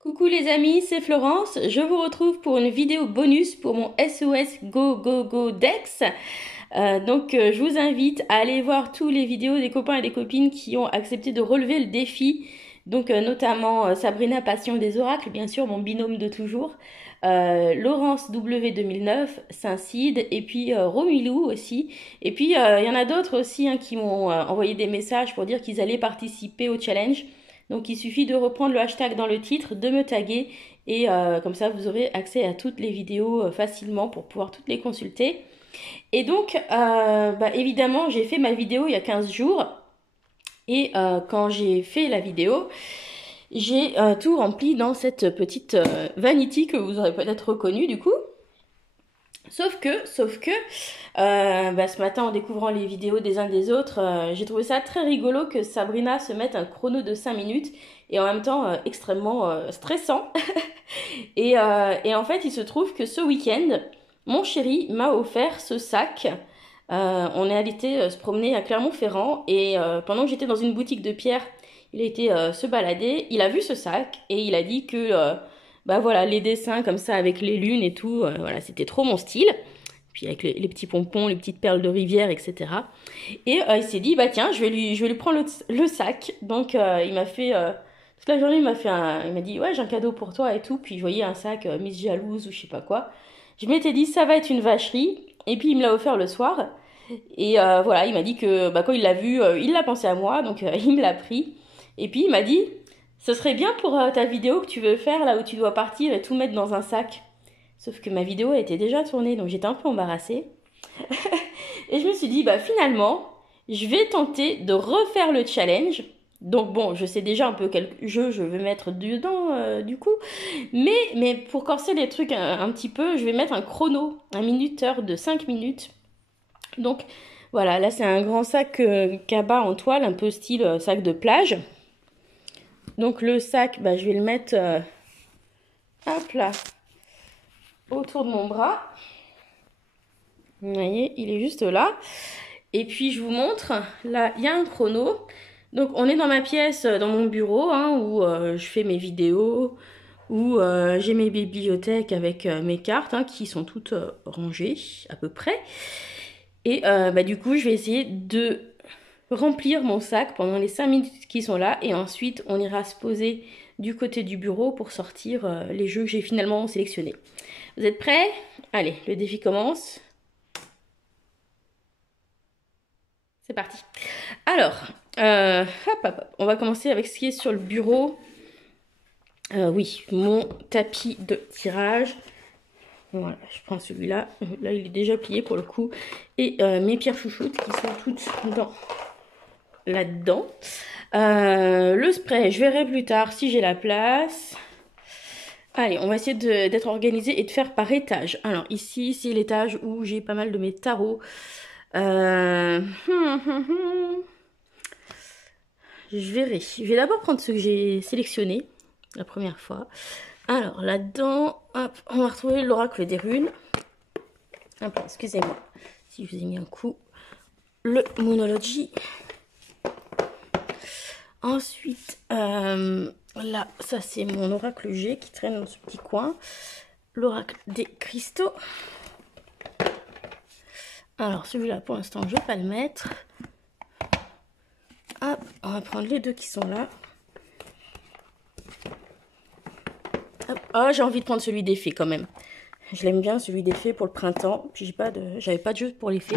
Coucou les amis, c'est Florence. Je vous retrouve pour une vidéo bonus pour mon SOS Go Go Go Dex. Je vous invite à aller voir tous les vidéos des copains et des copines qui ont accepté de relever le défi. Notamment Sabrina Passion des Oracles, bien sûr, mon binôme de toujours. Laurence W 2009, Saint-Cide, et puis Romilou aussi. Et puis il y en a d'autres aussi qui m'ont envoyé des messages pour dire qu'ils allaient participer au challenge. Donc il suffit de reprendre le hashtag dans le titre, de me taguer et comme ça vous aurez accès à toutes les vidéos facilement pour pouvoir toutes les consulter. Et évidemment j'ai fait ma vidéo il y a 15 jours et quand j'ai fait la vidéo, j'ai tout rempli dans cette petite vanity que vous aurez peut-être reconnue du coup. Sauf que, ce matin, en découvrant les vidéos des uns des autres, j'ai trouvé ça très rigolo que Sabrina se mette un chrono de 5 minutes et en même temps extrêmement stressant. Et en fait, il se trouve que ce week-end, mon chéri m'a offert ce sac. On est allé se promener à Clermont-Ferrand et pendant que j'étais dans une boutique de pierre, il a été se balader, il a vu ce sac et il a dit que voilà, les dessins comme ça avec les lunes et tout, voilà, c'était trop mon style. Puis avec les petits pompons, les petites perles de rivière, etc. Et il s'est dit, bah tiens, je vais lui prendre le sac. Donc il m'a fait, toute la journée, il m'a dit, ouais, j'ai un cadeau pour toi et tout. Puis je voyais un sac Miss Jalouse ou je sais pas quoi. Je m'étais dit, ça va être une vacherie. Et puis il me l'a offert le soir. Et voilà, il m'a dit que quand il l'a vu, il l'a pensé à moi. Donc il me l'a pris. Et puis il m'a dit, ce serait bien pour ta vidéo que tu veux faire, là où tu dois partir et tout mettre dans un sac. Sauf que ma vidéo a été déjà tournée, donc j'étais un peu embarrassée. Et je me suis dit, bah finalement, je vais tenter de refaire le challenge. Donc bon, je sais déjà un peu quel jeu je vais mettre dedans, du coup. Mais pour corser les trucs un petit peu, je vais mettre un chrono, un minuteur de 5 minutes. Donc voilà, là c'est un grand sac cabas en toile, un peu style sac de plage. Donc le sac, bah, je vais le mettre, hop là, autour de mon bras. Vous voyez, il est juste là. Et puis je vous montre, là il y a un chrono. Donc on est dans ma pièce, dans mon bureau, où je fais mes vidéos, où j'ai mes bibliothèques avec mes cartes qui sont toutes rangées à peu près. Et du coup je vais essayer de remplir mon sac pendant les 5 minutes qui sont là. Et ensuite on ira se poser du côté du bureau pour sortir les jeux que j'ai finalement sélectionnés. Vous êtes prêts? Allez, le défi commence. C'est parti. Alors, on va commencer avec ce qui est sur le bureau. Oui, mon tapis de tirage. Voilà, je prends celui-là. Là, il est déjà plié pour le coup. Et mes pierres chouchoutes qui sont toutes là-dedans. Le spray, je verrai plus tard si j'ai la place. Allez, on va essayer d'être organisé et de faire par étage. Alors ici, c'est l'étage où j'ai pas mal de mes tarots. Je verrai. Je vais d'abord prendre ceux que j'ai sélectionnés la première fois. Alors là-dedans, hop, on va retrouver l'oracle des runes. Hop, excusez-moi si je vous ai mis un coup. Le Moonology. Ensuite, là, ça c'est mon oracle G qui traîne dans ce petit coin. L'oracle des cristaux. Alors celui-là, pour l'instant, je ne vais pas le mettre. Hop, on va prendre les deux qui sont là. Hop. Oh, j'ai envie de prendre celui des fées quand même. Je l'aime bien, celui des fées pour le printemps. Puis j'avais pas de jeu pour les fées.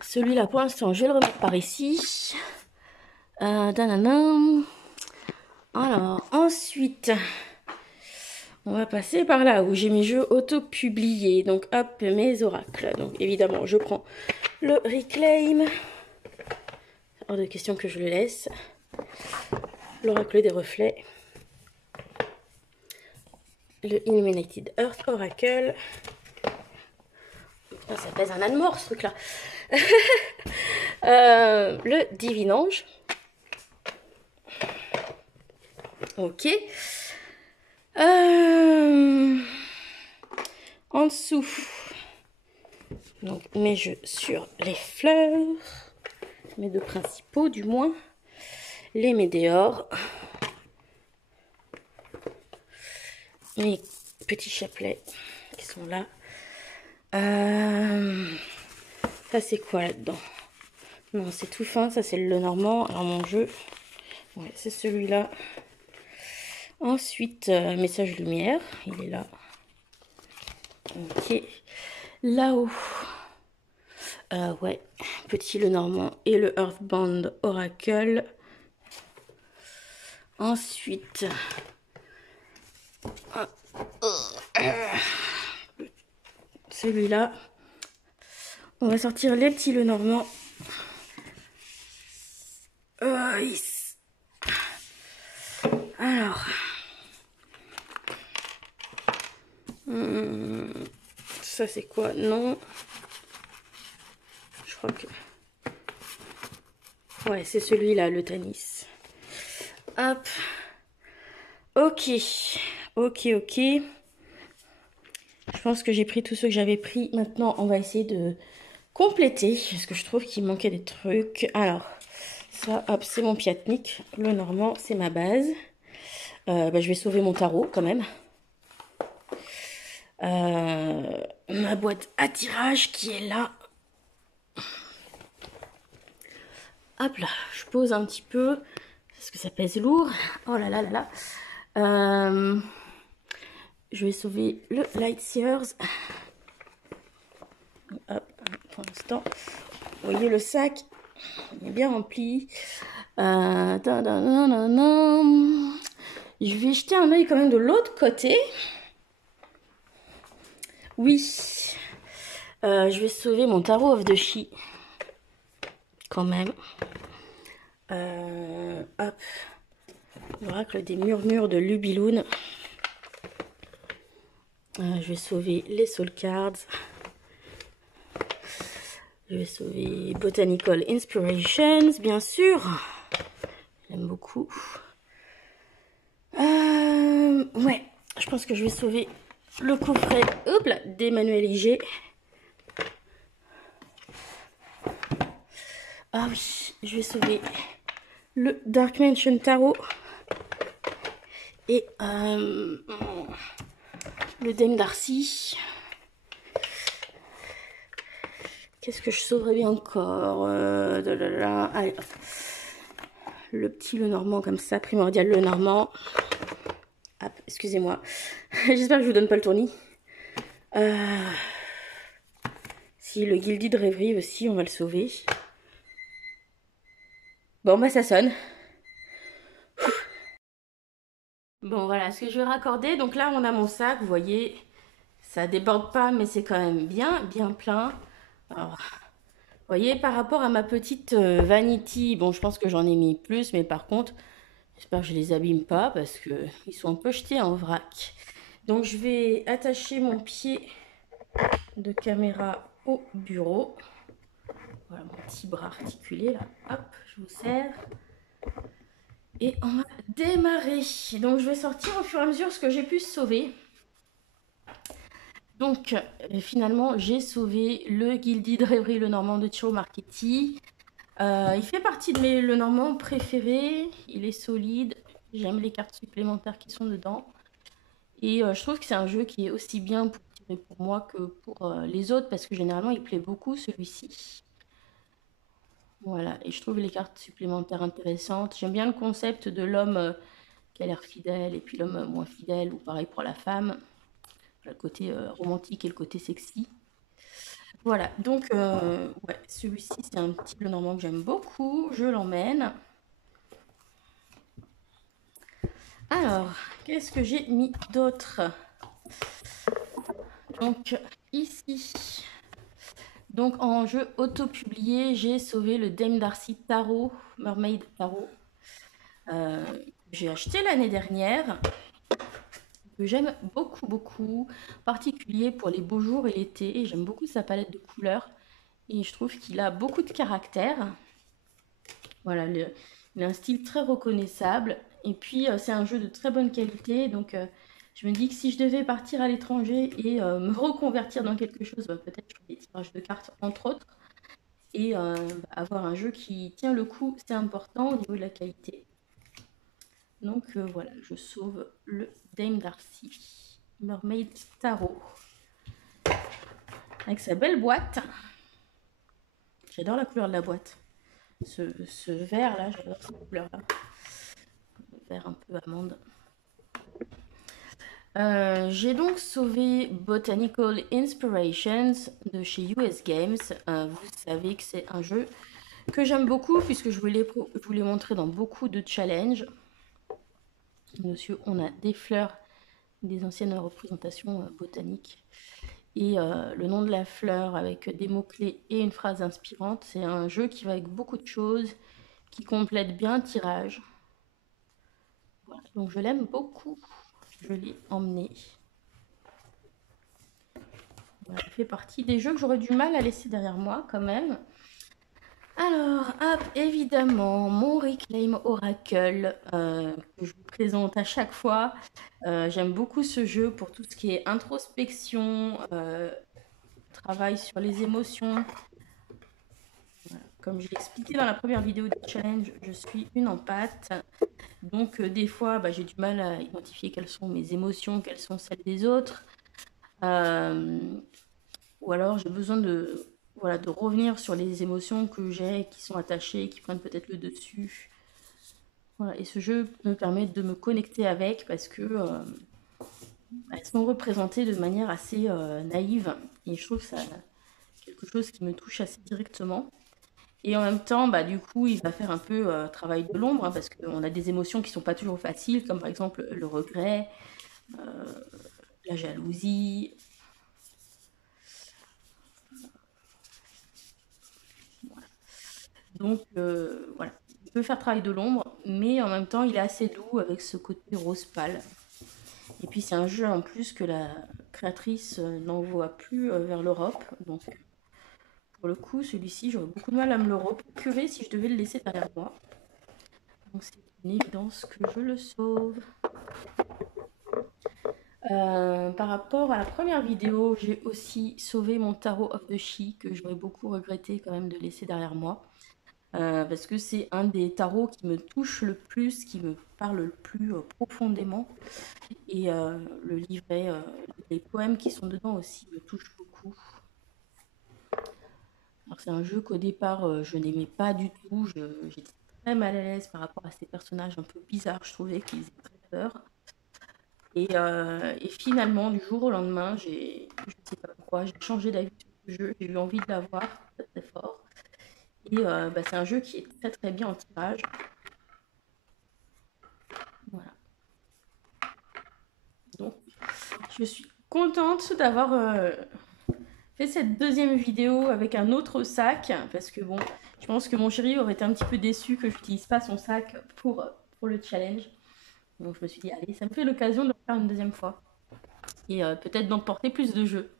Celui-là, pour l'instant, je vais le remettre par ici. Alors, ensuite, on va passer par là où j'ai mes jeux auto-publiés. Donc, hop, mes oracles. Donc, évidemment, je prends le Reclaim. Hors de question que je le laisse. L'oracle des reflets. Le Illuminated Earth Oracle. Oh, ça pèse un âne mort, ce truc-là. Le Divinange. Ok. En dessous, donc mes jeux sur les fleurs, mes deux principaux du moins, les météores, mes petits chapelets qui sont là. Ça c'est quoi là-dedans? Non, c'est tout fin, ça c'est le Normand. Alors mon jeu, ouais, c'est celui-là. Ensuite, message lumière, il est là. Ok. Là-haut, ouais, petit le Normand et le Earthbound Oracle. Ensuite, celui-là. On va sortir les petits le Normand. Yes. Alors, ça c'est quoi? Non, je crois que ouais, c'est celui-là, le Tanis. Hop, ok, ok. Je pense que j'ai pris tous ceux que j'avais pris. Maintenant, on va essayer de compléter parce que je trouve qu'il manquait des trucs. Alors, ça, hop, c'est mon Piatnik. Le Normand, c'est ma base. Je vais sauver mon tarot quand même. Ma boîte à tirage qui est là. Hop là, je pose un petit peu parce que ça pèse lourd. Oh là là là là. Je vais sauver le Lightseers. Hop, pour l'instant, vous voyez le sac, il est bien rempli. Je vais jeter un œil quand même de l'autre côté. Oui, je vais sauver mon Tarot of the She. Quand même. Hop. L'oracle des murmures de Lubiloon. Je vais sauver les Soul Cards. Je vais sauver Botanical Inspirations, bien sûr. J'aime beaucoup. Ouais, je pense que je vais sauver le coffret d'Emmanuel Iger. Ah oui, je vais sauver le Dark Mansion Tarot. Et le Dame Darcy. Qu'est-ce que je sauverais bien encore? Allez, le petit le Normand comme ça, primordial le Normand. Hop, excusez-moi. J'espère que je vous donne pas le tournis. Si le Gilded Rêverie aussi, on va le sauver. Bon, bah ça sonne. Bon, voilà ce que je vais raccorder. Donc là, on a mon sac, vous voyez, ça déborde pas, mais c'est quand même bien plein. Alors, vous voyez, par rapport à ma petite Vanity, bon, je pense que j'en ai mis plus, mais par contre, j'espère que je les abîme pas parce que ils sont un peu jetés en vrac. Donc, je vais attacher mon pied de caméra au bureau. Voilà mon petit bras articulé là. Hop, je vous serre. Et on va démarrer. Donc, je vais sortir au fur et à mesure ce que j'ai pu sauver. Donc, finalement, j'ai sauvé le Gilded Rêverie le Normand de Chiro Marchetti. Il fait partie de mes le Normand préférés. Il est solide. J'aime les cartes supplémentaires qui sont dedans. Et je trouve que c'est un jeu qui est aussi bien pour tirer pour moi que pour les autres parce que généralement, il plaît beaucoup celui-ci. Voilà, et je trouve les cartes supplémentaires intéressantes. J'aime bien le concept de l'homme qui a l'air fidèle et puis l'homme moins fidèle, ou pareil pour la femme. Le côté romantique et le côté sexy. Voilà, donc ouais, celui-ci c'est un petit bleu normand que j'aime beaucoup, je l'emmène. Alors, qu'est-ce que j'ai mis d'autre? Donc ici, donc en jeu auto-publié, j'ai sauvé le Dame Darcy Tarot, Mermaid Tarot. J'ai acheté l'année dernière, que j'aime beaucoup, particulier pour les beaux jours et l'été. J'aime beaucoup sa palette de couleurs et je trouve qu'il a beaucoup de caractère. Voilà, il a un style très reconnaissable et puis c'est un jeu de très bonne qualité. Donc je me dis que si je devais partir à l'étranger et me reconvertir dans quelque chose, peut-être je ferais des tirages de cartes entre autres. Et avoir un jeu qui tient le coup, c'est important au niveau de la qualité. Donc voilà, je sauve le Dame Darcy. Mermaid Tarot. Avec sa belle boîte. J'adore la couleur de la boîte. Ce vert là, j'adore cette couleur là. Vert un peu amande. J'ai donc sauvé Botanical Inspirations de chez US Games. Vous savez que c'est un jeu que j'aime beaucoup puisque je vous l'ai montré dans beaucoup de challenges. Monsieur, on a des fleurs, des anciennes représentations botaniques. Et le nom de la fleur avec des mots-clés et une phrase inspirante. C'est un jeu qui va avec beaucoup de choses, qui complète bien un tirage. Voilà, donc je l'aime beaucoup. Je l'ai emmené. Voilà, il fait partie des jeux que j'aurais du mal à laisser derrière moi quand même. Alors, hop, évidemment, mon Reclaim Oracle que je vous présente à chaque fois. J'aime beaucoup ce jeu pour tout ce qui est introspection, travail sur les émotions. Voilà. Comme je l'ai expliqué dans la première vidéo du challenge, je suis une empathie. Donc, des fois, j'ai du mal à identifier quelles sont mes émotions, quelles sont celles des autres. Ou alors, j'ai besoin de, voilà, de revenir sur les émotions que j'ai, qui sont attachées, qui prennent peut-être le dessus. Voilà. Et ce jeu me permet de me connecter avec parce que elles sont représentées de manière assez naïve. Et je trouve que ça quelque chose qui me touche assez directement. Et en même temps, du coup, il va faire un peu travail de l'ombre, hein, parce qu'on a des émotions qui sont pas toujours faciles, comme par exemple le regret, la jalousie. Voilà. Donc, voilà. Il peut faire travail de l'ombre, mais en même temps, il est assez doux avec ce côté rose pâle. Et puis, c'est un jeu en plus que la créatrice n'envoie plus vers l'Europe. Donc, pour le coup, celui-ci, j'aurais beaucoup de mal à me le procurer si je devais le laisser derrière moi. Donc, c'est une évidence que je le sauve. Par rapport à la première vidéo, j'ai aussi sauvé mon Tarot of the She que j'aurais beaucoup regretté quand même de laisser derrière moi. Parce que c'est un des tarots qui me touche le plus, qui me parle le plus profondément. Et le livret, les poèmes qui sont dedans aussi me touchent beaucoup. Alors c'est un jeu qu'au départ je n'aimais pas du tout. J'étais très mal à l'aise par rapport à ces personnages un peu bizarres. Je trouvais qu'ils faisaient très peur. Et finalement, du jour au lendemain, je ne sais pas pourquoi, j'ai changé d'avis sur ce jeu, j'ai eu envie de l'avoir très très fort. Et c'est un jeu qui est très très bien en tirage. Voilà. Donc, je suis contente d'avoir fait cette deuxième vidéo avec un autre sac, parce que bon, je pense que mon chéri aurait été un petit peu déçu que je n'utilise pas son sac pour le challenge. Donc je me suis dit, allez, ça me fait l'occasion de le faire une deuxième fois. Et peut-être d'emporter plus de jeux.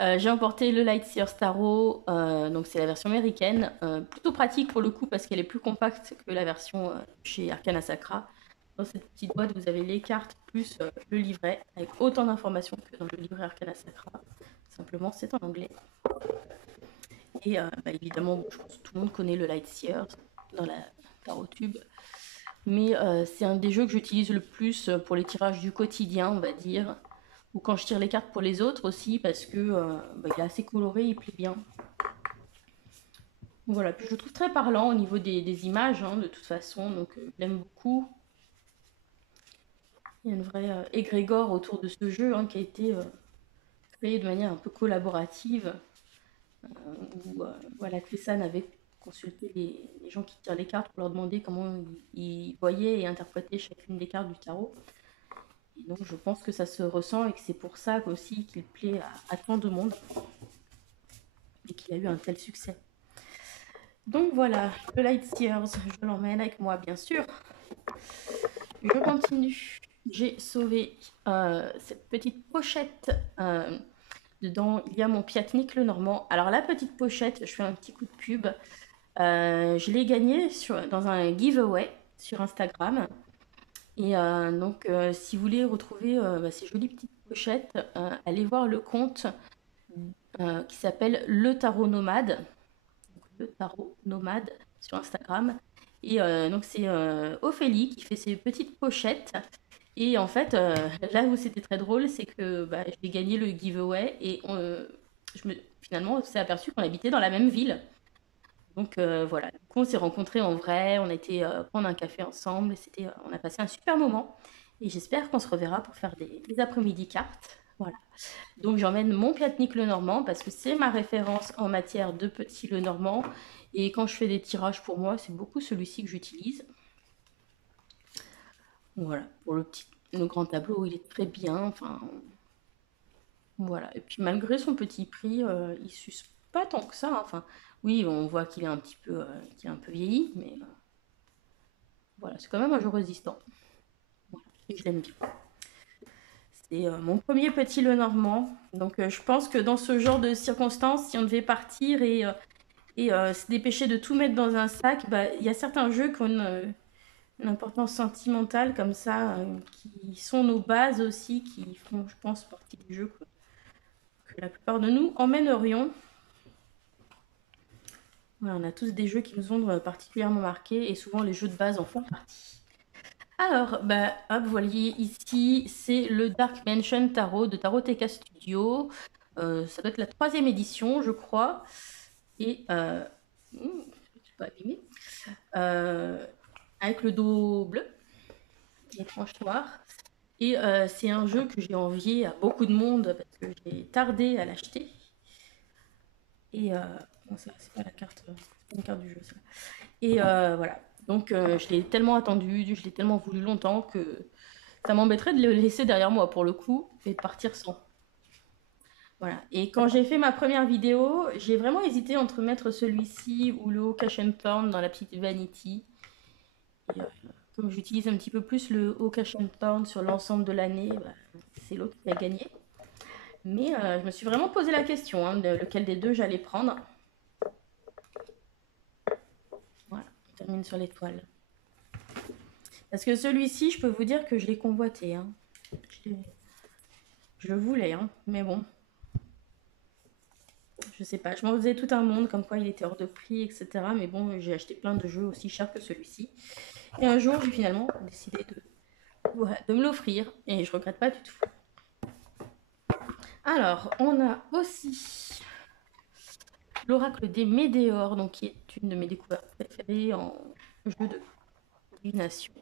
J'ai emporté le Lightseer Tarot, donc c'est la version américaine, plutôt pratique pour le coup parce qu'elle est plus compacte que la version chez Arcana Sacra. Dans cette petite boîte, vous avez les cartes plus le livret avec autant d'informations que dans le livret Arcana Sacra. Simplement, c'est en anglais. Et évidemment, je pense que tout le monde connaît le Lightseer dans la Tarot Tube. Mais c'est un des jeux que j'utilise le plus pour les tirages du quotidien, on va dire. Ou quand je tire les cartes pour les autres aussi, parce que il est assez coloré, il plaît bien. Voilà, puis je le trouve très parlant au niveau des images, hein, de toute façon, donc je l'aime beaucoup. Il y a une vraie égrégore autour de ce jeu, hein, qui a été créé de manière un peu collaborative, où voilà, Tristan avait consulté les gens qui tirent les cartes pour leur demander comment ils voyaient et interprétaient chacune des cartes du tarot. Et donc je pense que ça se ressent et que c'est pour ça aussi qu'il plaît à tant de monde et qu'il a eu un tel succès. Donc voilà, le Lightseers, je l'emmène avec moi bien sûr. Je continue. J'ai sauvé cette petite pochette. Dedans, il y a mon Piatnik le Normand. Alors la petite pochette, je fais un petit coup de pub. Je l'ai gagnée dans un giveaway sur Instagram. Et donc, si vous voulez retrouver ces jolies petites pochettes, allez voir le compte qui s'appelle Le Tarot Nomade. Donc, Le Tarot Nomade sur Instagram. Et donc, c'est Ophélie qui fait ces petites pochettes. Et en fait, là où c'était très drôle, c'est que bah, j'ai gagné le giveaway et finalement, on s'est aperçu qu'on habitait dans la même ville. Donc voilà, du coup, on s'est rencontrés en vrai, on a été prendre un café ensemble, et on a passé un super moment. Et j'espère qu'on se reverra pour faire des après-midi cartes. Voilà. Donc j'emmène mon Platnik Lenormand parce que c'est ma référence en matière de petit Lenormand. Et quand je fais des tirages pour moi, c'est beaucoup celui-ci que j'utilise. Voilà, pour le grand tableau, il est très bien. Enfin, voilà. Et puis malgré son petit prix, il suce pas tant que ça. Enfin, oui, on voit qu'il est un petit peu, qu'il est un peu vieilli, mais voilà, c'est quand même un jeu résistant. Voilà, et je l'aime bien. C'est mon premier petit Lenormand. Donc je pense que dans ce genre de circonstances, si on devait partir et se dépêcher de tout mettre dans un sac, bah, il y a certains jeux qui ont une importance sentimentale comme ça, qui sont nos bases aussi, qui font, je pense, partie des jeux que la plupart de nous emmènerions. Ouais, on a tous des jeux qui nous ont particulièrement marqués et souvent les jeux de base en font partie. Alors, bah, hop, voilà, ici, c'est le Dark Mansion Tarot de Tarot TK Studio. Ça doit être la 3e édition, je crois. Et, pas abîmé. Avec le dos bleu, les tranches noires. Et c'est un jeu que j'ai envié à beaucoup de monde parce que j'ai tardé à l'acheter. Et bon, ça, c'est pas la carte, c'est pas une carte du jeu, ça. Et voilà. Donc je l'ai tellement attendu, je l'ai tellement voulu longtemps que ça m'embêterait de le laisser derrière moi pour le coup et de partir sans. Voilà. Et quand j'ai fait ma première vidéo, j'ai vraiment hésité entre mettre celui-ci ou le Cash and Thorn dans la petite Vanity. Et, comme j'utilise un petit peu plus le Cash and Thorn sur l'ensemble de l'année, bah, c'est l'autre qui a gagné. Mais je me suis vraiment posé la question hein, de lequel des deux j'allais prendre. Voilà, on termine sur l'étoile. Parce que celui-ci, je peux vous dire que je l'ai convoité. Hein. Je le voulais, hein, mais bon. Je sais pas, je m'en faisais tout un monde comme quoi il était hors de prix, etc. Mais bon, j'ai acheté plein de jeux aussi chers que celui-ci. Et un jour, j'ai finalement décidé de me l'offrir. Et je regrette pas du tout. Alors, on a aussi l'Oracle des Médéors, donc qui est une de mes découvertes préférées en jeu de divination.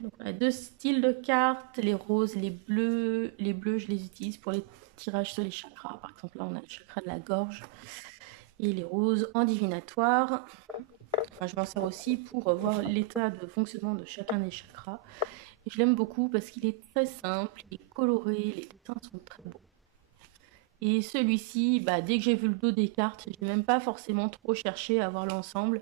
Donc on a 2 styles de cartes, les roses, les bleus. Les bleus, je les utilise pour les tirages sur les chakras. Par exemple, là, on a le chakra de la gorge. Et les roses en divinatoire. Enfin, je m'en sers aussi pour voir l'état de fonctionnement de chacun des chakras. Et je l'aime beaucoup parce qu'il est très simple, il est coloré, les dessins sont très beaux. Et celui-ci, bah, dès que j'ai vu le dos des cartes, je n'ai même pas forcément trop cherché à voir l'ensemble.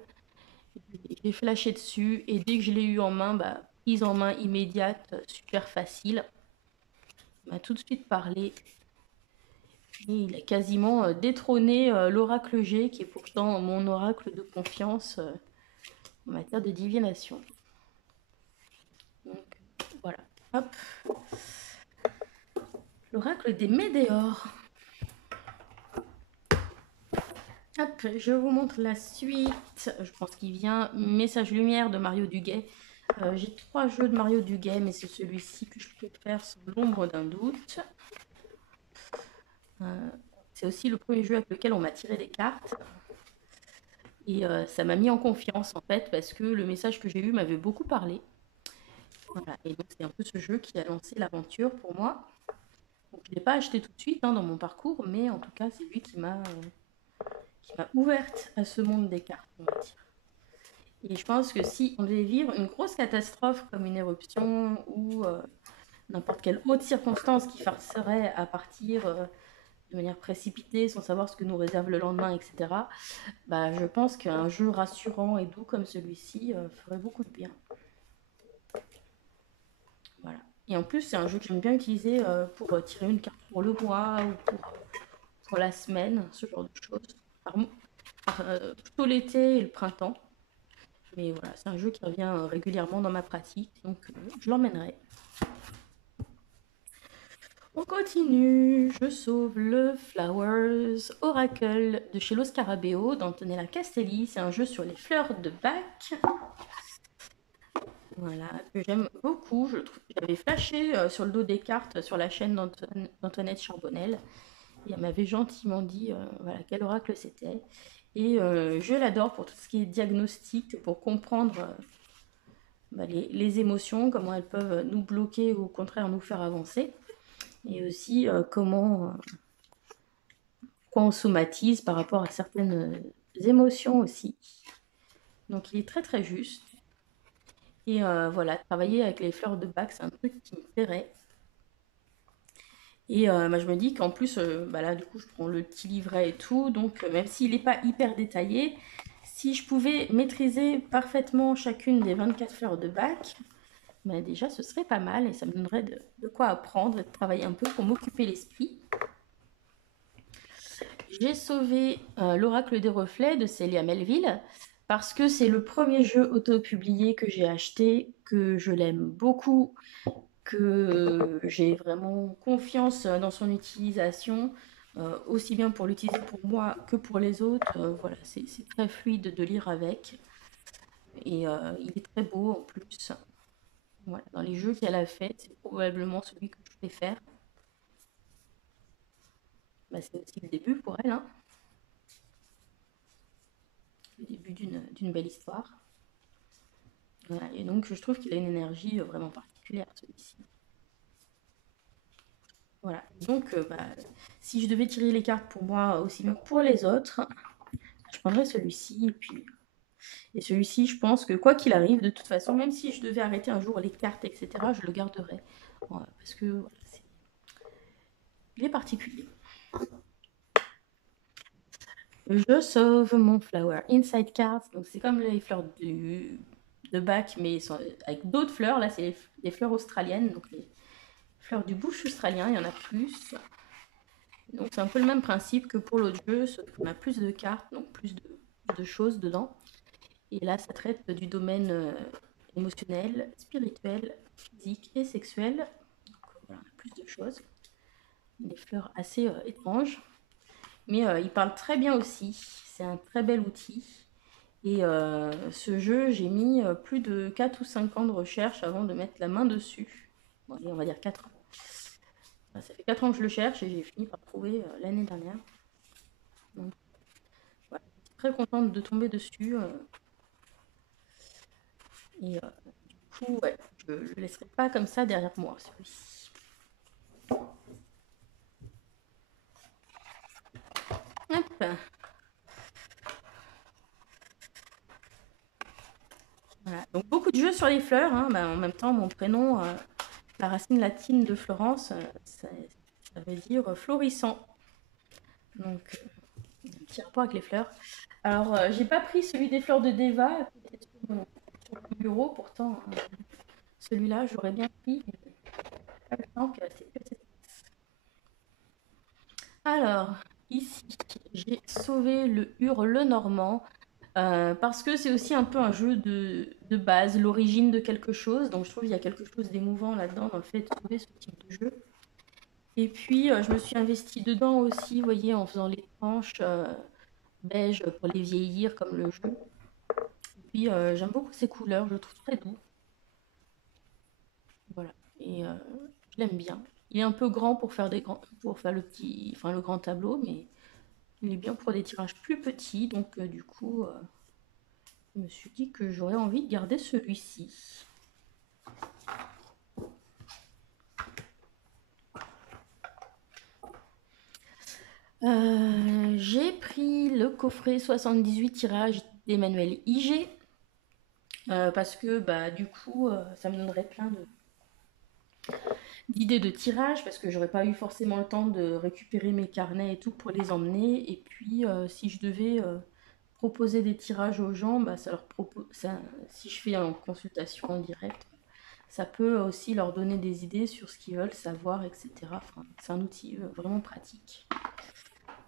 J'ai flashé dessus et dès que je l'ai eu en main, bah, prise en main immédiate, super facile. Il m'a tout de suite parlé. Et il a quasiment détrôné l'oracle G, qui est pourtant mon oracle de confiance en matière de divination. Donc voilà, hop. L'oracle des Médéors. Hop, je vous montre la suite. Je pense qu'il vient Message Lumière de Mario Duguay. J'ai 3 jeux de Mario Duguay, mais c'est celui-ci que je préfère sans l'ombre d'un doute. C'est aussi le premier jeu avec lequel on m'a tiré des cartes. Et ça m'a mis en confiance en fait, parce que le message que j'ai eu m'avait beaucoup parlé. Voilà. Et donc c'est un peu ce jeu qui a lancé l'aventure pour moi. Donc je ne l'ai pas acheté tout de suite hein, dans mon parcours, mais en tout cas c'est lui qui m'a ouverte à ce monde des cartes, on va dire. Et je pense que si on devait vivre une grosse catastrophe comme une éruption ou n'importe quelle autre circonstance qui forcerait à partir de manière précipitée sans savoir ce que nous réserve le lendemain, etc., bah, je pense qu'un jeu rassurant et doux comme celui-ci ferait beaucoup de bien. Voilà. Et en plus, c'est un jeu que j'aime bien utiliser pour tirer une carte pour le mois ou pour la semaine, ce genre de choses. Plutôt l'été et le printemps. Mais voilà, c'est un jeu qui revient régulièrement dans ma pratique, donc je l'emmènerai. On continue, je sauve le Flowers Oracle de chez Lo Scarabeo d'Antonella Castelli. C'est un jeu sur les fleurs de Bach. Voilà, que j'aime beaucoup. J'avais flashé sur le dos des cartes sur la chaîne d'Antoinette Charbonnel. Et elle m'avait gentiment dit voilà, quel oracle c'était. Et je l'adore pour tout ce qui est diagnostic, pour comprendre bah, les émotions, comment elles peuvent nous bloquer ou au contraire nous faire avancer. Et aussi quoi on somatise par rapport à certaines émotions aussi. Donc il est très très juste. Et voilà, travailler avec les fleurs de bac, c'est un truc qui me plairait. Et bah, je me dis qu'en plus, bah là, du coup, je prends le petit livret et tout. Donc, même s'il n'est pas hyper détaillé, si je pouvais maîtriser parfaitement chacune des 24 fleurs de bac, bah, déjà, ce serait pas mal et ça me donnerait de quoi apprendre et de travailler un peu pour m'occuper l'esprit. J'ai sauvé l'Oracle des Reflets de Célia Melville parce que c'est le premier jeu auto-publié que j'ai acheté, que je l'aime beaucoup, que j'ai vraiment confiance dans son utilisation, aussi bien pour l'utiliser pour moi que pour les autres. Voilà, c'est très fluide de lire avec et il est très beau en plus. Voilà, dans les jeux qu'elle a fait, c'est probablement celui que je préfère. Bah, c'est aussi le début pour elle, hein, le début d'une belle histoire. Voilà, et donc je trouve qu'il a une énergie vraiment particulière celui-ci. Voilà, donc bah, si je devais tirer les cartes pour moi aussi bien que pour les autres, je prendrais celui-ci. Et celui-ci, je pense que quoi qu'il arrive, de toute façon, même si je devais arrêter un jour les cartes, etc., je le garderais. Voilà, parce que voilà, il est particulier. Je sauve mon Flower Inside Cards. Donc c'est comme les fleurs de bac, mais avec d'autres fleurs. Là, c'est les fleurs australiennes. Donc les fleurs du bush australien, il y en a plus. Donc c'est un peu le même principe que pour l'autre jeu, sauf qu'on a plus de cartes, donc plus de choses dedans. Et là, ça traite du domaine émotionnel, spirituel, physique et sexuel. Donc voilà, on a plus de choses. Des fleurs assez étranges. Mais il parle très bien aussi. C'est un très bel outil. Et ce jeu, j'ai mis plus de 4 ou 5 ans de recherche avant de mettre la main dessus. Bon, allez, on va dire 4 ans. Ça fait 4 ans que je le cherche et j'ai fini par trouver l'année dernière. Donc, voilà. Je suis très contente de tomber dessus. Et du coup, ouais, je ne le laisserai pas comme ça derrière moi, celui-ci. Hop. Voilà. Donc beaucoup de jeux sur les fleurs, hein. Bah, en même temps, mon prénom, la racine latine de Florence, ça veut dire florissant. Donc, un petit rapport avec les fleurs. Alors, j'ai pas pris celui des fleurs de Deva qui était sur mon bureau, pourtant, celui-là, j'aurais bien pris, mais pas le temps que c'est. Alors, ici, j'ai sauvé le Hurle normand. Parce que c'est aussi un peu un jeu de base, l'origine de quelque chose. Donc je trouve qu'il y a quelque chose d'émouvant là-dedans, dans le fait de trouver ce type de jeu. Et puis je me suis investie dedans aussi, vous voyez, en faisant les tranches beige pour les vieillir comme le jeu. Et puis j'aime beaucoup ces couleurs, je le trouve très doux. Voilà. Et je l'aime bien. Il est un peu grand pour faire le petit, enfin le grand tableau, mais il est bien pour des tirages plus petits. Donc du coup, je me suis dit que j'aurais envie de garder celui-ci. J'ai pris le coffret 78 tirages d'Emmanuel IG parce que bah, du coup ça me donnerait plein d'idées de tirages parce que j'aurais pas eu forcément le temps de récupérer mes carnets et tout pour les emmener. Et puis si je devais proposer des tirages aux gens, bah, si je fais en consultation en direct, ça peut aussi leur donner des idées sur ce qu'ils veulent savoir, etc. Enfin, c'est un outil vraiment pratique.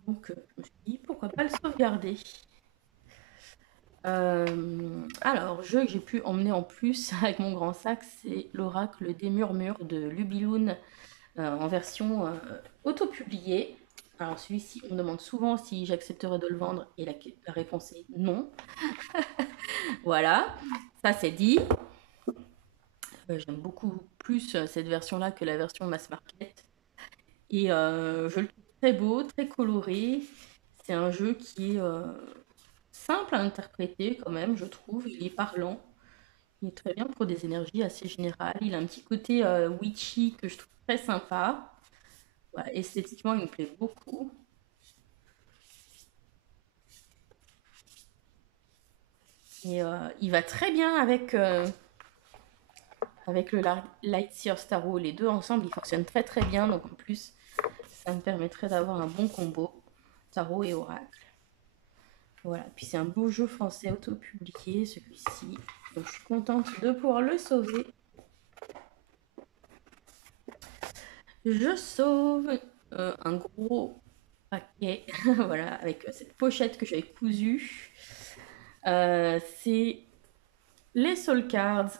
Donc, je me suis dit, pourquoi pas le sauvegarder. Alors, jeu que j'ai pu emmener en plus avec mon grand sac, c'est l'Oracle des Murmures de Lubiloon en version auto-publiée. Alors, celui-ci, on me demande souvent si j'accepterais de le vendre et la réponse est non. Voilà, ça c'est dit. J'aime beaucoup plus cette version-là que la version mass market. Et je le trouve très beau, très coloré. C'est un jeu qui est simple à interpréter quand même, je trouve. Il est parlant. Il est très bien pour des énergies assez générales. Il a un petit côté witchy que je trouve très sympa. Voilà, esthétiquement, il me plaît beaucoup. Et il va très bien avec le Lightseer Starro. Les deux ensemble, ils fonctionnent très très bien. Donc en plus, ça me permettrait d'avoir un bon combo, Tarot et Oracle. Voilà, puis c'est un beau jeu français auto-publié, celui-ci. Donc je suis contente de pouvoir le sauver. Je sauve un gros paquet, voilà, avec cette pochette que j'avais cousue. C'est les Soul Cards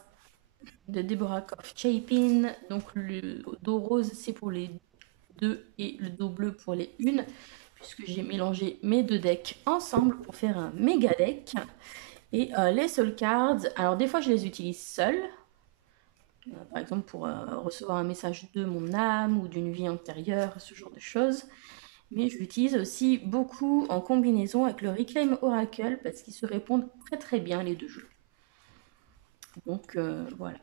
de Deborah Kopf Chapin. Donc le dos rose, c'est pour les deux et le dos bleu pour les une, puisque j'ai mélangé mes deux decks ensemble pour faire un méga deck. Et les Soul Cards, alors des fois je les utilise seuls, par exemple pour recevoir un message de mon âme ou d'une vie antérieure, ce genre de choses. Mais je l'utilise aussi beaucoup en combinaison avec le Reclaim Oracle parce qu'ils se répondent très très bien les deux jeux. Donc voilà.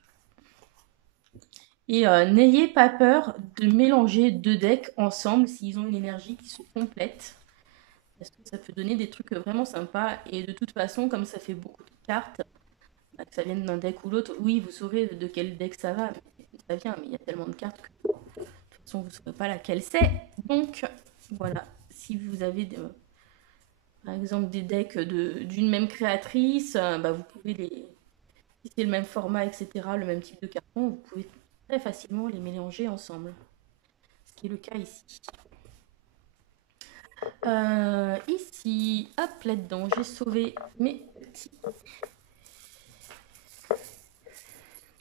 Et n'ayez pas peur de mélanger deux decks ensemble s'ils ont une énergie qui se complète. Parce que ça peut donner des trucs vraiment sympas. Et de toute façon, comme ça fait beaucoup de cartes, que ça vienne d'un deck ou l'autre, oui, vous saurez de quel deck ça va. Ça vient, mais il y a tellement de cartes que de toute façon, vous ne saurez pas laquelle c'est. Donc, voilà. Si vous avez, par exemple, des decks d'une même créatrice, bah, vous pouvez les... Si c'est le même format, etc., le même type de carton, vous pouvez très facilement les mélanger ensemble. Ce qui est le cas ici. Ici, hop, là-dedans, j'ai sauvé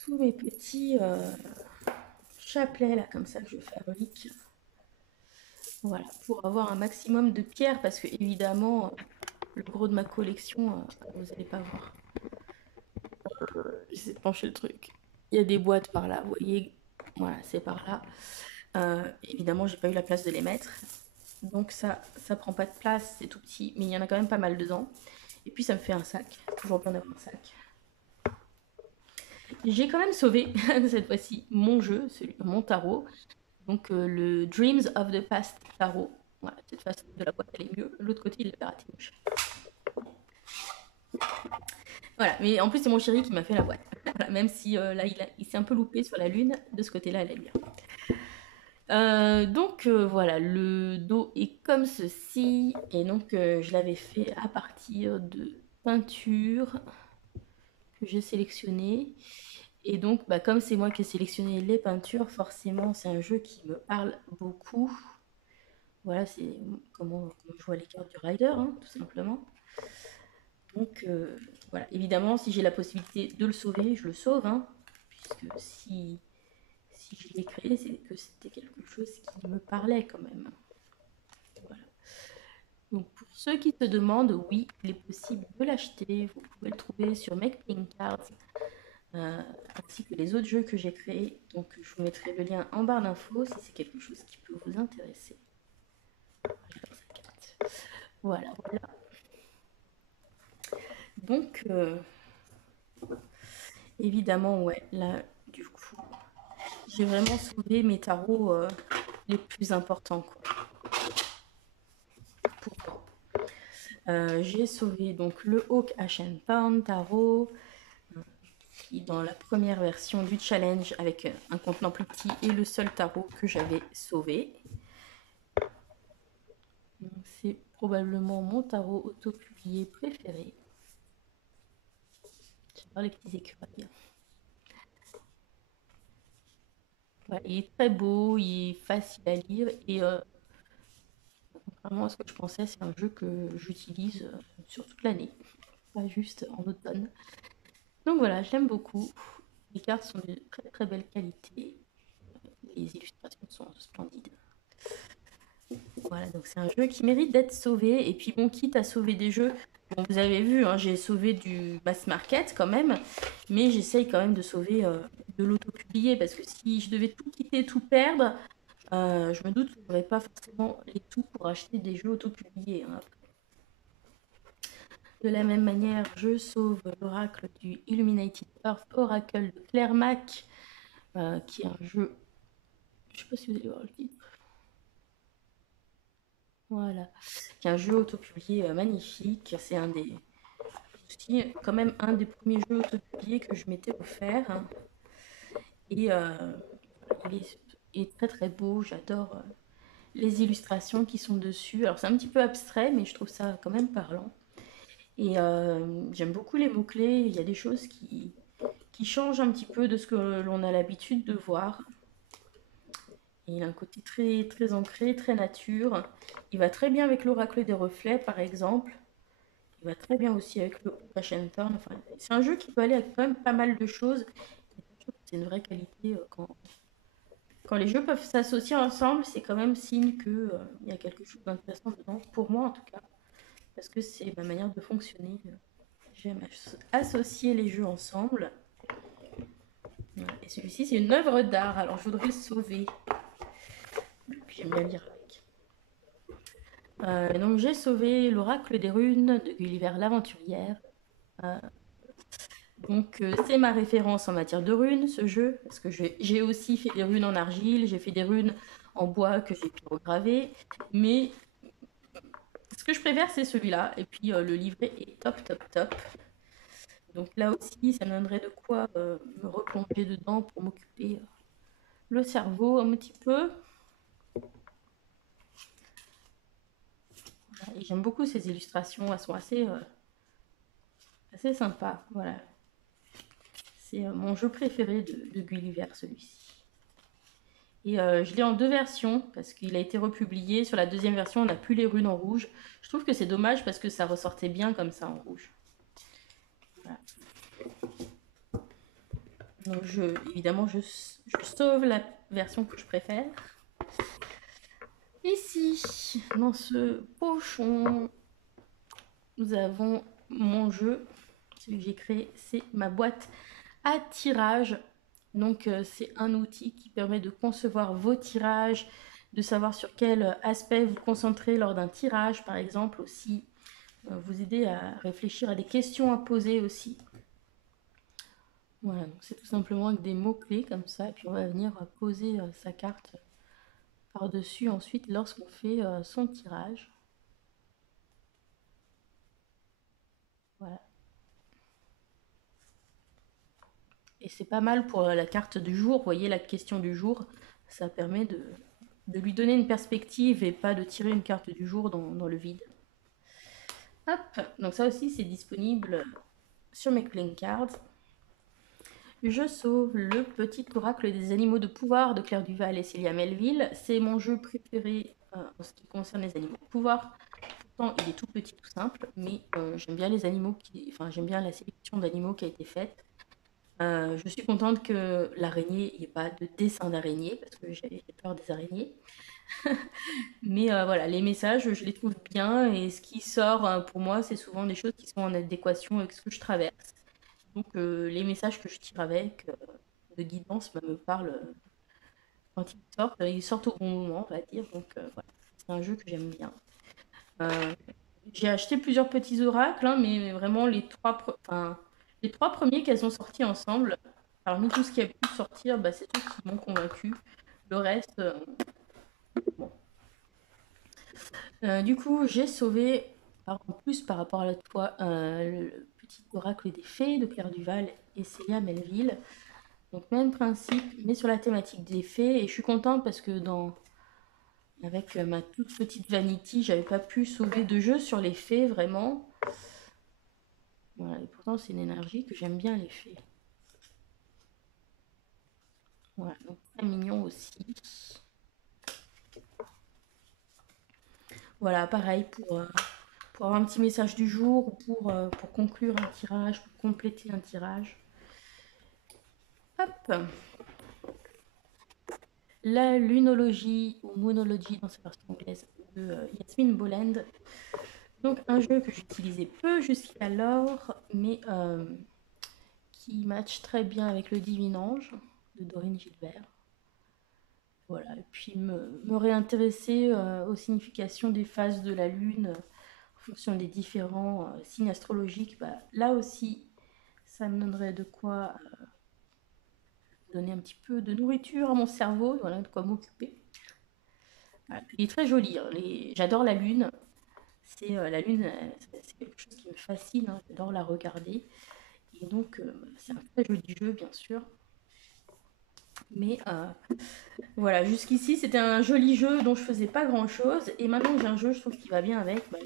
tous mes petits chapelets, là, comme ça, que je fabrique. Voilà, pour avoir un maximum de pierres, parce que, évidemment, le gros de ma collection, vous n'allez pas voir. J'essaie de pencher le truc. Il y a des boîtes par là, vous voyez. Voilà, c'est par là. Évidemment, j'ai pas eu la place de les mettre. Donc ça prend pas de place, c'est tout petit, mais il y en a quand même pas mal dedans. Et puis ça me fait un sac, toujours bien d'avoir un sac. J'ai quand même sauvé cette fois-ci mon jeu, mon tarot. Donc le Dreams of the Past tarot. Voilà, cette façon de la boîte elle est mieux. L'autre côté il est raté moche. Voilà, mais en plus c'est mon chéri qui m'a fait la boîte. Voilà, même si là il s'est un peu loupé sur la lune, de ce côté-là elle est bien. Donc voilà, le dos est comme ceci. Et donc je l'avais fait à partir de peintures que j'ai sélectionnées. Et donc bah, comme c'est moi qui ai sélectionné les peintures, forcément c'est un jeu qui me parle beaucoup. Voilà, c'est comment je vois les cartes du rider, hein, tout simplement. Donc voilà, évidemment si j'ai la possibilité de le sauver, je le sauve, hein, puisque si je l'ai créé, c'est que c'était quelque chose qui me parlait quand même. Voilà. Donc pour ceux qui se demandent, oui, il est possible de l'acheter. Vous pouvez le trouver sur Make Playing Cards, ainsi que les autres jeux que j'ai créés. Donc je vous mettrai le lien en barre d'infos si c'est quelque chose qui peut vous intéresser. Voilà, voilà. Donc évidemment, ouais, là, du coup, j'ai vraiment sauvé mes tarots les plus importants, quoi. Pourquoi j'ai sauvé donc le Hawk Ashen Pound Tarot, qui dans la première version du challenge avec un contenant plus petit et le seul tarot que j'avais sauvé. C'est probablement mon tarot auto-publié préféré. J'adore les petits écureuils. Ouais, il est très beau, il est facile à lire et contrairement à ce que je pensais, c'est un jeu que j'utilise sur toute l'année, pas juste en automne. Donc voilà, je l'aime beaucoup. Les cartes sont de très très belle qualité. Les illustrations sont splendides. Voilà, donc c'est un jeu qui mérite d'être sauvé. Et puis bon, quitte à sauver des jeux, bon, vous avez vu, hein, j'ai sauvé du mass market quand même, mais j'essaye quand même de sauver de l'auto-publier, parce que si je devais tout quitter, tout perdre, je me doute que je n'aurais pas forcément les sous pour acheter des jeux auto-publiés, hein. De la même manière, je sauve l'oracle du Illuminated Earth Oracle de Claire Mac, qui est un jeu. Je sais pas si vous allez voir le titre. Voilà. Qui est un jeu auto-publié magnifique. C'est un des. Aussi, quand même un des premiers jeux auto-publiés que je m'étais offert, hein. Et il est très très beau. J'adore les illustrations qui sont dessus. Alors c'est un petit peu abstrait, mais je trouve ça quand même parlant. Et j'aime beaucoup les mots-clés. Il y a des choses qui changent un petit peu de ce que l'on a l'habitude de voir. Et il a un côté très, très ancré, très nature. Il va très bien avec l'oracle des reflets, par exemple. Il va très bien aussi avec le Passion Turn. Enfin, c'est un jeu qui peut aller avec quand même pas mal de choses. C'est une vraie qualité quand les jeux peuvent s'associer ensemble, c'est quand même signe qu'il y a quelque chose d'intéressant dedans, pour moi en tout cas, parce que c'est ma manière de fonctionner. J'aime associer les jeux ensemble. Voilà. Et celui-ci, c'est une œuvre d'art, alors je voudrais le sauver. Puis j'aime bien lire avec. Donc j'ai sauvé l'oracle des runes de Gulliver l'aventurière. Euh, donc c'est ma référence en matière de runes, ce jeu, parce que j'ai aussi fait des runes en argile, j'ai fait des runes en bois que j'ai pyrogravées, mais ce que je préfère c'est celui-là, et puis le livret est top top top. Donc là aussi ça me donnerait de quoi me replonger dedans pour m'occuper le cerveau un petit peu. Voilà. Et j'aime beaucoup ces illustrations, elles sont assez sympas, voilà. C'est mon jeu préféré de Gulliver, celui-ci. Et je l'ai en deux versions parce qu'il a été republié. Sur la deuxième version, on n'a plus les runes en rouge. Je trouve que c'est dommage parce que ça ressortait bien comme ça en rouge. Voilà. Donc évidemment, je sauve la version que je préfère. Ici, dans ce pochon, nous avons mon jeu. Celui que j'ai créé, c'est ma boîte à tirage. Donc c'est un outil qui permet de concevoir vos tirages, de savoir sur quel aspect vous concentrer lors d'un tirage, par exemple, aussi vous aider à réfléchir à des questions à poser aussi. Voilà, donc c'est tout simplement avec des mots-clés comme ça, et puis on va venir poser sa carte par-dessus ensuite lorsqu'on fait son tirage. Voilà. Et c'est pas mal pour la carte du jour, vous voyez la question du jour, ça permet de lui donner une perspective et pas de tirer une carte du jour dans le vide. Hop, donc ça aussi c'est disponible sur mes playing cards. Je sauve le petit oracle des animaux de pouvoir de Claire Duval et Célia Melville. C'est mon jeu préféré en ce qui concerne les animaux de pouvoir. Pourtant il est tout petit, tout simple, mais j'aime bien les animaux j'aime bien la sélection d'animaux qui a été faite. Je suis contente que l'araignée, il n'y ait pas de dessin d'araignée, parce que j'avais peur des araignées. Mais voilà, les messages, je les trouve bien, et ce qui sort pour moi, c'est souvent des choses qui sont en adéquation avec ce que je traverse. Donc les messages que je tire avec, de guidance, me parlent quand ils sortent au bon moment, on va dire. Donc voilà, c'est un jeu que j'aime bien. J'ai acheté plusieurs petits oracles, hein, mais vraiment les trois premiers qu'elles ont sortis ensemble, parmi tout ce qui a pu sortir, bah, c'est eux qui m'ont convaincu. Le reste, bon. Du coup, j'ai sauvé, en plus par rapport à la fois, le petit oracle des fées de Claire Duval et Célia Melville. Donc même principe, mais sur la thématique des fées. Et je suis contente parce que avec ma toute petite Vanity, j'avais pas pu sauver de jeu sur les fées vraiment. Voilà, et pourtant c'est une énergie que j'aime bien les fées. Voilà, donc très mignon aussi. Voilà, pareil pour avoir un petit message du jour ou pour conclure un tirage, pour compléter un tirage. Hop. La lunologie ou monologie dans sa version anglaise de Yasmine Boland. Donc un jeu que j'utilisais peu jusqu'alors, mais qui match très bien avec le Divinange de Dorine Gilbert. Voilà, et puis me réintéresser aux significations des phases de la Lune en fonction des différents signes astrologiques. Bah, là aussi, ça me donnerait de quoi donner un petit peu de nourriture à mon cerveau, voilà, de quoi m'occuper. Voilà. Il est très joli, hein, j'adore la Lune. La Lune, c'est quelque chose qui me fascine, hein, j'adore la regarder. Et donc, c'est un très joli jeu, bien sûr. Mais voilà, jusqu'ici, c'était un joli jeu dont je faisais pas grand-chose. Et maintenant que j'ai un jeu, je trouve qu'il va bien avec. Bah,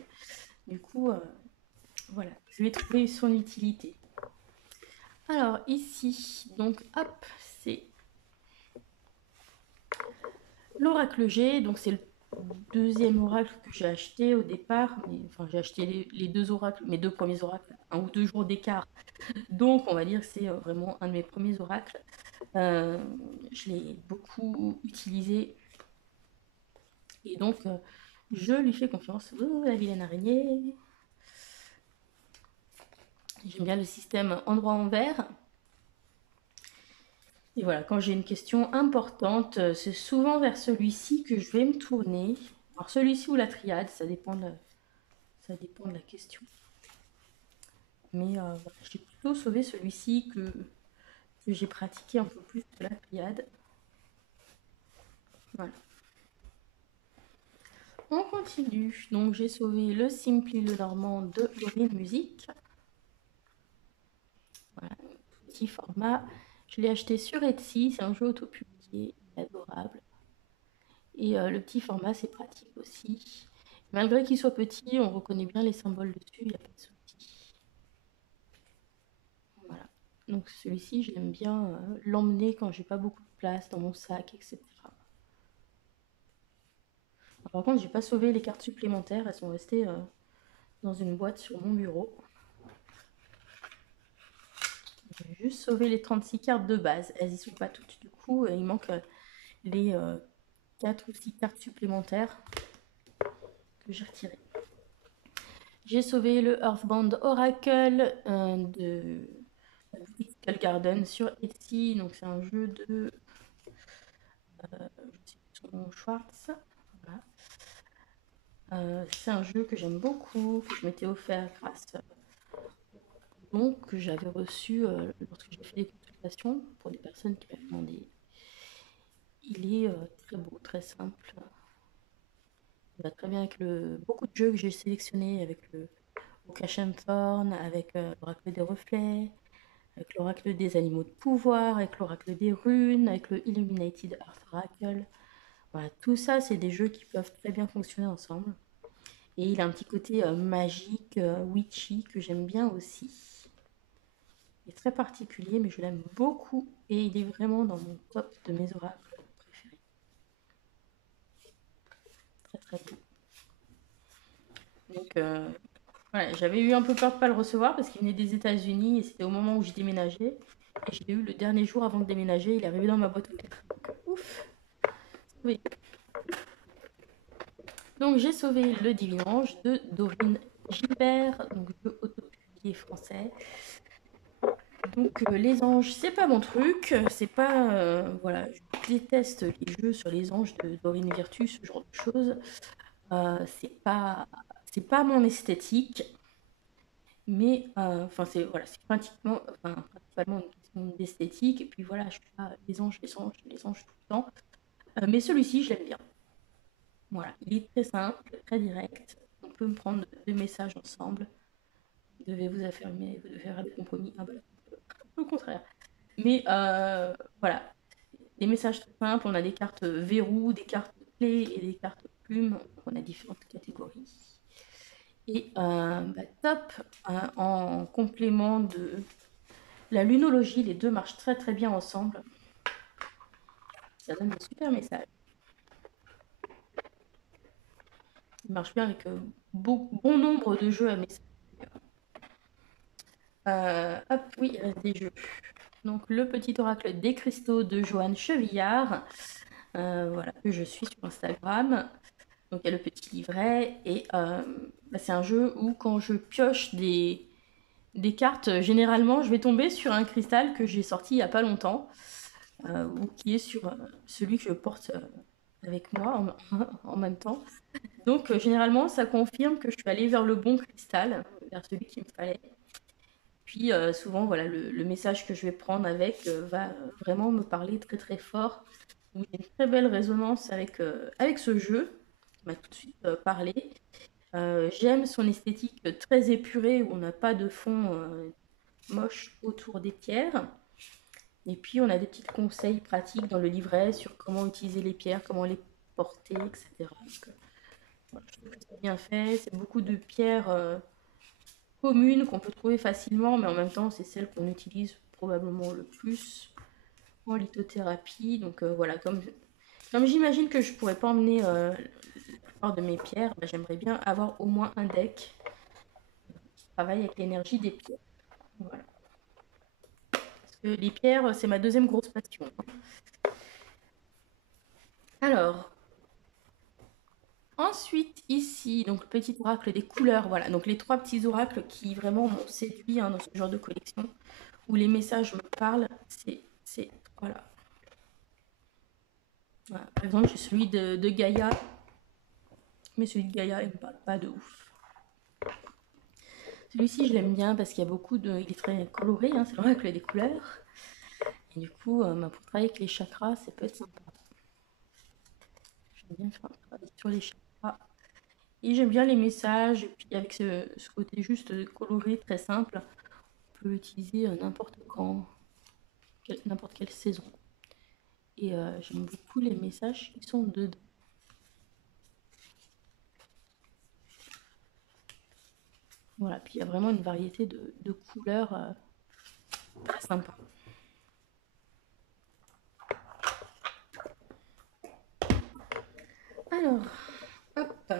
du coup, voilà, je vais trouver son utilité. Alors, ici, donc, hop, c'est l'oracle G. Donc, c'est le deuxième oracle que j'ai acheté au départ. Mais, enfin, j'ai acheté les deux oracles, mes deux premiers oracles, 1 ou 2 jours d'écart. Donc, on va dire que c'est vraiment un de mes premiers oracles. Je l'ai beaucoup utilisé. Et donc, je lui fais confiance. Oh, la vilaine araignée. J'aime bien le système endroit-envers. Et voilà, quand j'ai une question importante, c'est souvent vers celui-ci que je vais me tourner. Alors celui-ci ou la triade, ça dépend de la question. Mais voilà, j'ai plutôt sauvé celui-ci que j'ai pratiqué un peu plus que la triade. Voilà. On continue. Donc j'ai sauvé le Simply le Normand de Dorine Musique. Voilà, petit format. Je l'ai acheté sur Etsy, c'est un jeu autopublié, adorable. Et le petit format, c'est pratique aussi. Malgré qu'il soit petit, on reconnaît bien les symboles dessus, il n'y a pas de souci. Voilà. Donc celui-ci, j'aime bien l'emmener quand j'ai pas beaucoup de place dans mon sac, etc. Par contre, j'ai pas sauvé les cartes supplémentaires, elles sont restées dans une boîte sur mon bureau. J'ai juste sauvé les 36 cartes de base, elles y sont pas toutes. Du coup, il manque les 4 ou 6 cartes supplémentaires que j'ai retirées. J'ai sauvé le Earthbound Oracle de Skull Garden sur Etsy. Donc c'est un jeu de son Schwartz. Voilà. C'est un jeu que j'aime beaucoup, que je m'étais offert grâce donc que j'avais reçu lorsque j'ai fait des consultations pour des personnes qui m'avaient demandé. Il est très beau, très simple. Il va très bien avec beaucoup de jeux que j'ai sélectionnés, avec le Cash and Thorn, avec l'Oracle des Reflets, avec l'Oracle des Animaux de Pouvoir, avec l'Oracle des Runes, avec le Illuminated Earth Oracle. Voilà, tout ça, c'est des jeux qui peuvent très bien fonctionner ensemble. Et il a un petit côté magique, witchy, que j'aime bien aussi. Il est très particulier, mais je l'aime beaucoup. Et il est vraiment dans mon top de mes oracles préférés. Très très bien. Donc, voilà, j'avais eu un peu peur de ne pas le recevoir parce qu'il venait des États-Unis et c'était au moment où je déménageais. Et je l'ai eu le dernier jour avant de déménager. Il est arrivé dans ma boîte aux lettres. Ouf! Oui. Donc j'ai sauvé le Divinange de Dorine Gilbert, donc jeu autopublié français. Donc les anges, c'est pas mon truc, c'est pas voilà, je déteste les jeux sur les anges de Dorine Virtus, ce genre de choses. C'est pas mon esthétique, mais enfin c'est voilà, c'est principalement une question d'esthétique. Et puis voilà, je suis pas les anges, les anges tout le temps. Mais celui-ci, je l'aime bien. Voilà, il est très simple, très direct. On peut me prendre 2 messages ensemble. Vous devez vous affirmer, vous devez faire des compromis. Ah bah, au contraire. Mais voilà, des messages très simples. On a des cartes verrou, des cartes clés et des cartes plumes. On a différentes catégories. Et top, en complément de la lunologie, les deux marchent très très bien ensemble. Ça donne des super messages. Il marche bien avec bon nombre de jeux à messages. Hop, oui, il reste des jeux. Donc, le petit oracle des cristaux de Joanne Chevillard, voilà, que je suis sur Instagram. Donc, il y a le petit livret. Et c'est un jeu où, quand je pioche des des cartes, généralement, je vais tomber sur un cristal que j'ai sorti il n'y a pas longtemps, ou qui est sur celui que je porte avec moi en même temps. Donc, généralement, ça confirme que je suis allée vers le bon cristal, vers celui qu'il me fallait. Puis, souvent, voilà, le message que je vais prendre avec va vraiment me parler très très fort. Donc, j'ai une très belle résonance avec ce jeu, qui m'a tout de suite parlé. J'aime son esthétique très épurée, où on n'a pas de fond moche autour des pierres. Et puis, on a des petits conseils pratiques dans le livret sur comment utiliser les pierres, comment les porter, etc. Donc, voilà, je trouve que c'est bien fait. C'est beaucoup de pierres communes qu'on peut trouver facilement, mais en même temps, c'est celles qu'on utilise probablement le plus en lithothérapie. Donc voilà, comme j'imagine que je pourrais pas emmener la plupart de mes pierres, bah, j'aimerais bien avoir au moins un deck qui travaille avec l'énergie des pierres. Voilà. Parce que les pierres, c'est ma deuxième grosse passion. Alors, ensuite, ici, donc le petit oracle des couleurs, voilà. Donc les trois petits oracles qui vraiment m'ont séduit dans ce genre de collection, où les messages me parlent, voilà. Voilà. Par exemple, j'ai celui de Gaïa, mais celui de Gaïa, il me parle pas de ouf. Celui-ci, je l'aime bien parce qu'il y a beaucoup de... Il est très coloré, hein, c'est l'oracle des couleurs. Et du coup, pour travailler avec les chakras, ça peut être sympa. J'aime bien faire un travail sur les chakras. Et j'aime bien les messages, et puis avec ce côté juste coloré, très simple, on peut l'utiliser n'importe quand, n'importe quelle saison. Et j'aime beaucoup les messages qui sont dedans. Voilà, puis il y a vraiment une variété de couleurs très sympa. Alors, hop,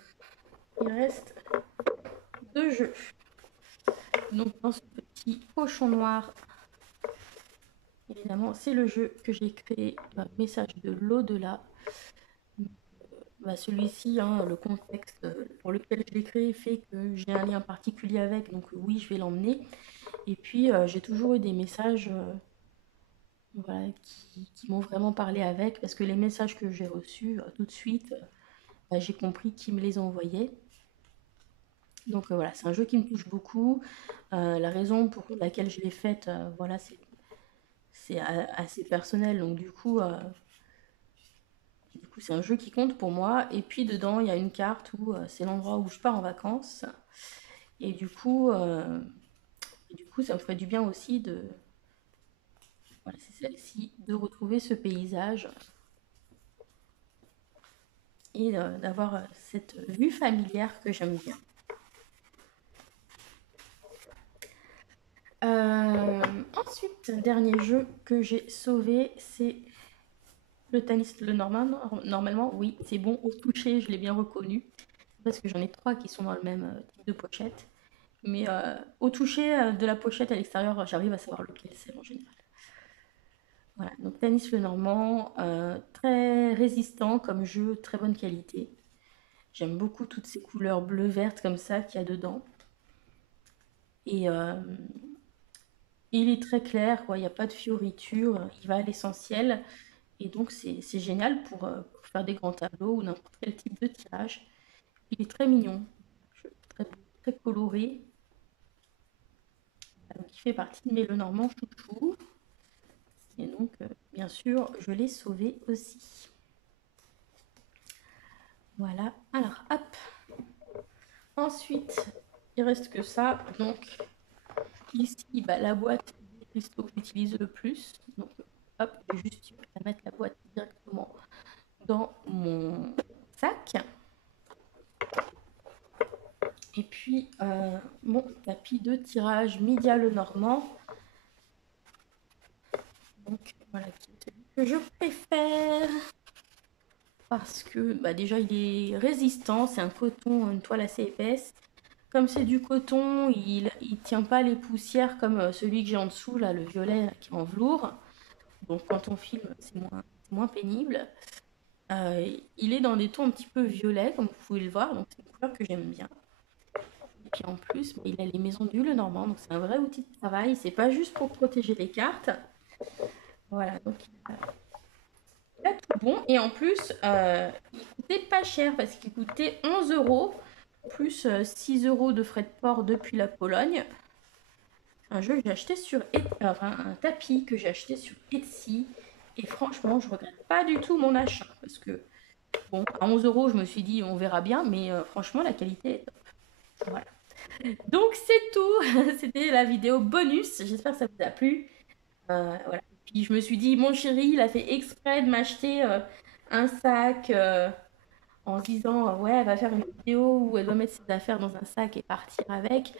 il reste deux jeux. Donc dans ce petit pochon noir, évidemment, c'est le jeu que j'ai créé, Message de l'au-delà. Bah, celui-ci, hein, le contexte pour lequel je l'ai créé fait que j'ai un lien particulier avec, donc oui, je vais l'emmener. Et puis, j'ai toujours eu des messages voilà, qui m'ont vraiment parlé avec, parce que les messages que j'ai reçus, tout de suite, bah, j'ai compris qui me les envoyait. Donc voilà, c'est un jeu qui me touche beaucoup. La raison pour laquelle je l'ai faite, voilà, c'est assez personnel, donc du coup, c'est un jeu qui compte pour moi. Et puis dedans, il y a une carte où c'est l'endroit où je pars en vacances. Et du coup, ça me ferait du bien aussi voilà, c'est celle-ci, de retrouver ce paysage et d'avoir cette vue familière que j'aime bien. Ensuite, dernier jeu que j'ai sauvé, c'est le tennis le normalement, oui, c'est bon au toucher, je l'ai bien reconnu. Parce que j'en ai trois qui sont dans le même type de pochette. Mais au toucher de la pochette à l'extérieur, j'arrive à savoir lequel c'est en général. Voilà, donc Tanis le Normand, très résistant comme jeu, très bonne qualité. J'aime beaucoup toutes ces couleurs bleu-verte comme ça qu'il y a dedans. Et il est très clair, quoi, il n'y a pas de fioritures, il va à l'essentiel. Et donc c'est génial pour faire des grands tableaux ou n'importe quel type de tirage. Il est très mignon, très, très coloré. Donc il fait partie de mes Lenormand chouchou. Et donc, bien sûr, je l'ai sauvé aussi. Voilà. Alors, hop. Ensuite, il reste que ça. Donc, ici, bah, la boîte des cristaux que j'utilise le plus. Donc, hop, je vais juste mettre la boîte directement dans mon sac. Et puis, mon tapis de tirage Media Lenormand. Donc, voilà, qui est celui que je préfère. Parce que bah, déjà il est résistant, c'est un coton, une toile assez épaisse. Comme c'est du coton, il tient pas les poussières comme celui que j'ai en dessous, là, le violet là, qui est en velours. Donc quand on filme, c'est moins pénible. Il est dans des tons un petit peu violets, comme vous pouvez le voir, donc c'est une couleur que j'aime bien. Et puis en plus, bah, il a les maisons du Lenormand, donc c'est un vrai outil de travail. C'est pas juste pour protéger les cartes. Voilà, donc il a tout bon. Et en plus, il coûtait pas cher parce qu'il coûtait 11 euros, plus 6 euros de frais de port depuis la Pologne. Un jeu que j'ai acheté sur un tapis que j'ai acheté sur Etsy. Et franchement, je regrette pas du tout mon achat. Parce que, bon, à 11 euros, je me suis dit, on verra bien. Mais franchement, la qualité est top. Voilà. Donc, c'est tout. C'était la vidéo bonus. J'espère que ça vous a plu. Voilà. Puis, je me suis dit, mon chéri, il a fait exprès de m'acheter un sac en se disant, ouais, elle va faire une vidéo où elle doit mettre ses affaires dans un sac et partir avec.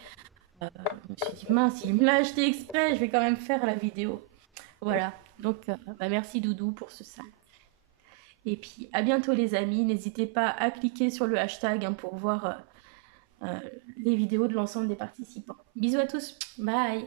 Je me suis dit, mince, il me l'a acheté exprès, je vais quand même faire la vidéo. Voilà, donc bah, merci Doudou pour ce sac. Et puis à bientôt les amis, n'hésitez pas à cliquer sur le hashtag hein, pour voir les vidéos de l'ensemble des participants. Bisous à tous, bye.